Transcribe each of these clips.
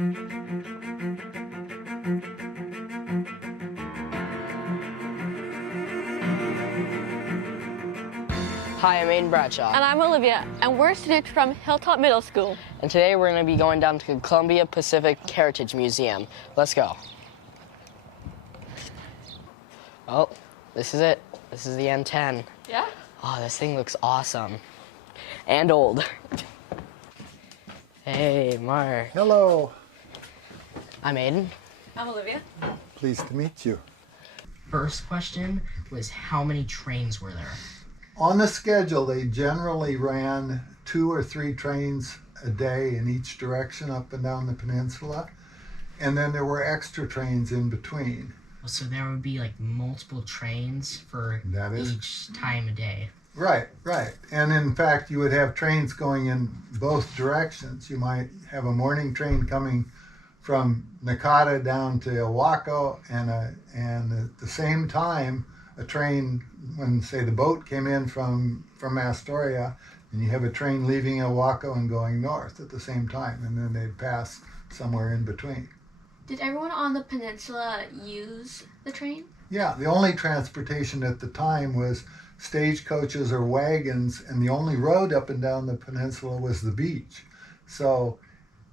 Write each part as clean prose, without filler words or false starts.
Hi, I'm Aiden Bradshaw. And I'm Olivia, and we're students from Hilltop Middle School. And today we're going to be going down to the Columbia Pacific Heritage Museum. Let's go. Oh, this is it. This is the N10. Yeah? Oh, this thing looks awesome. And old. Hey, Mark. Hello. I'm Aiden. I'm Olivia. Pleased to meet you. First question was, how many trains were there? On the schedule, they generally ran 2 or 3 trains a day in each direction up and down the peninsula. And then there were extra trains in between. So there would be like multiple trains for each time a day. Right, right. And in fact, you would have trains going in both directions. You might have a morning train coming from NAHCOTTA down to Ilwaco, and at the same time, a train, when say the boat came in from Astoria, and you have a train leaving Ilwaco and going north at the same time, and then they'd pass somewhere in between. Did everyone on the peninsula use the train? Yeah, the only transportation at the time was stagecoaches or wagons, and the only road up and down the peninsula was the beach. So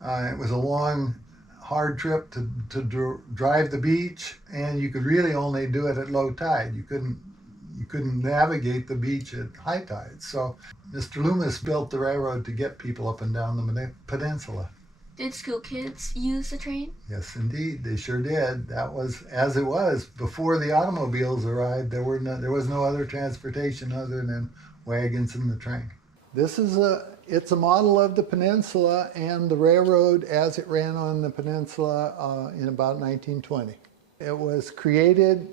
it was a long, hard trip to drive the beach, and you could really only do it at low tide. You couldn't navigate the beach at high tide. So Mr. Loomis built the railroad to get people up and down the peninsula. Did school kids use the train? Yes, indeed, they sure did. That was as it was before the automobiles arrived. There was no other transportation other than wagons and the train. This is it's a model of the peninsula and the railroad as it ran on the peninsula in about 1920. It was created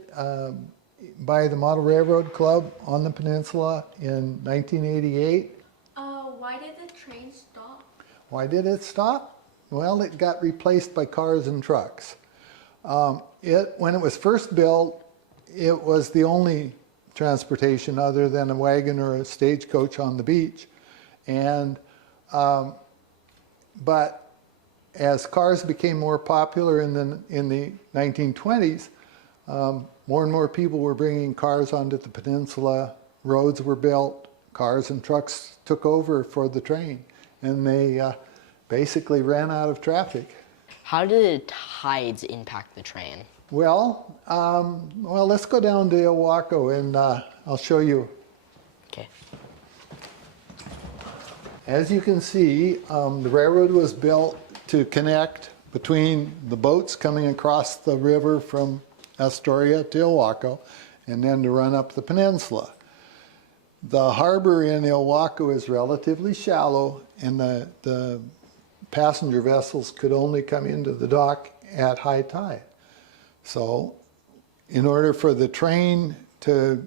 by the Model Railroad Club on the peninsula in 1988. Why did the train stop? Why did it stop? Well, it got replaced by cars and trucks. When it was first built, it was the only transportation other than a wagon or a stagecoach on the beach. But as cars became more popular in the 1920s, more and more people were bringing cars onto the peninsula. Roads were built, cars and trucks took over for the train, and they basically ran out of traffic. How did the tides impact the train? Well, let's go down to Ilwaco and I'll show you. Okay. As you can see, the railroad was built to connect between the boats coming across the river from Astoria to Ilwaco, and then to run up the peninsula. The harbor in Ilwaco is relatively shallow, and the passenger vessels could only come into the dock at high tide. So in order for the train to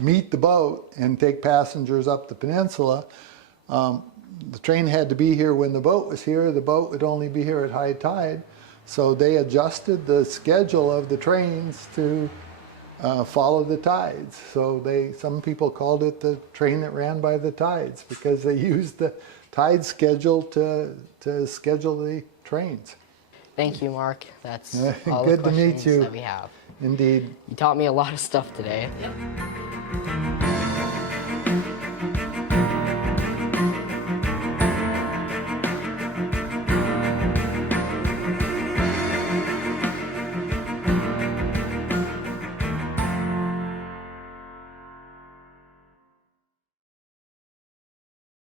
meet the boat and take passengers up the peninsula, the train had to be here when the boat was here. The boat would only be here at high tide. So they adjusted the schedule of the trains to follow the tides. So some people called it the train that ran by the tides, because they used the tide schedule to schedule the trains. Thank you, Mark. That's all Good the to meet questions you. that we have. Indeed. You taught me a lot of stuff today. Yep.